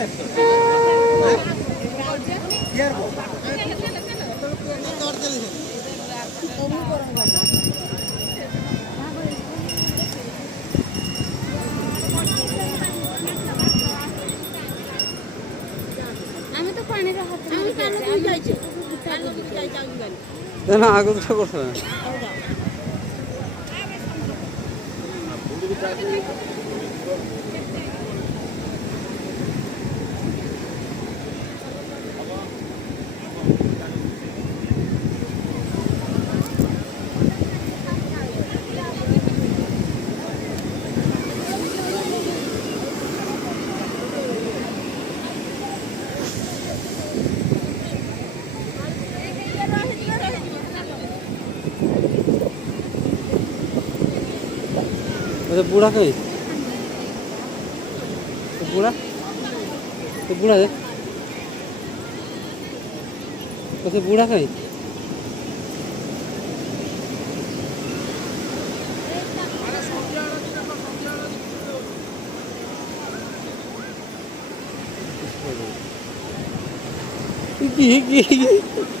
আমি তো পানির হাতে আমি কেন তুই যাইছে কেন তুই যাইছ আমি জানি না আগে তো করছ না तो बूढ़ा कहीं तो बूढ़ा है तो बूढ़ा कहीं की